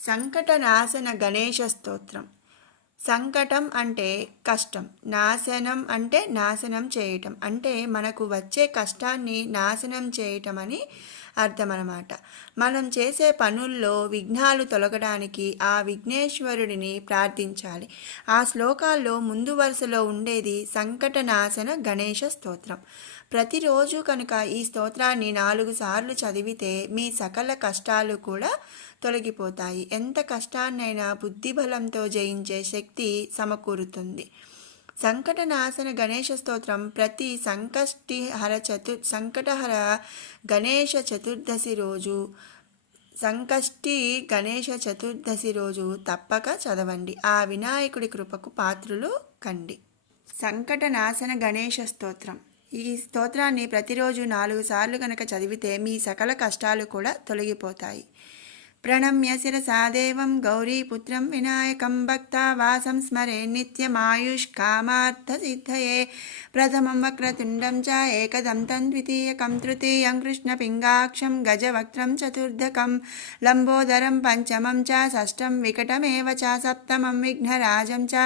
సంకటనాశన గణేశ స్తోత్రం. సంకటం అంటే కష్టం, నాశనం అంటే నాశనం చేయటం, అంటే మనకు వచ్చే కష్టాన్ని నాశనం చేయటం అని అర్థం అన్నమాట. మనం చేసే పనుల్లో విఘ్నాలు తొలగడానికి ఆ విఘ్నేశ్వరుడిని ప్రార్థించాలి. ఆ శ్లోకాల్లో ముందు వరుసలో ఉండేది సంకటనాశన గణేశ స్తోత్రం. ప్రతిరోజు కనుక ఈ స్తోత్రాన్ని 4 సార్లు చదివితే మీ సకల కష్టాలు కూడా తొలగిపోతాయి. ఎంత కష్టాన్నైనా బుద్ధిబలంతో జయించే శక్తి సమకూరుతుంది. సంకటనాశన గణేశ స్తోత్రం ప్రతి సంకటహర గణేశ చతుర్దశి రోజు తప్పక చదవండి. ఆ వినాయకుడి కృపకు పాత్రులు కండి. సంకటనాశన గణేశ స్తోత్రం. ఈ స్తోత్రాన్ని ప్రతిరోజు 4 సార్లు కనుక చదివితే మీ సకల కష్టాలు కూడా తొలగిపోతాయి. ప్రణమ్య శిరసా దేవం గౌరీపుత్రం వినాయకం భక్తావాసం స్మరే నిత్యమాయుష్కామార్థసిద్ధయే. ప్రథమం వక్రతుండం చ ఏకదంతం ద్వితీయకం తృతీయం కృష్ణపింగాక్షం గజవక్త్రం చతుర్థకం లంబోదరం పంచమం చ షష్టం వికటమేవ చ సప్తమం విఘ్నరాజం చ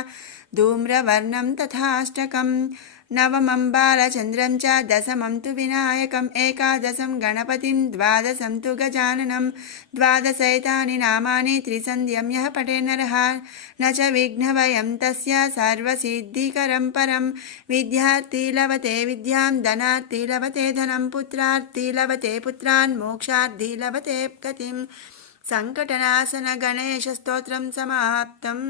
ధూమ్రవర్ణం తథాష్టకం నవమం బాలచంద్రం చ దశమం తు వినాయకం ఏకాదశం గణపతిం ద్వాదశం తు గజాననం ద్వాదశైతాని నామాని త్రిసంధ్యం యః పఠే నరః న చ విఘ్నభయం తస్య సర్వసిద్ధికరం పరం. విద్యార్థి లభతే విద్యాం ధనార్థి లభతే ధనం పుత్రార్థి లభతే పుత్రాన్ మోక్షార్థి లభతే గతిం. సంకటనాశన గణేశ స్తోత్రం సమాప్తం.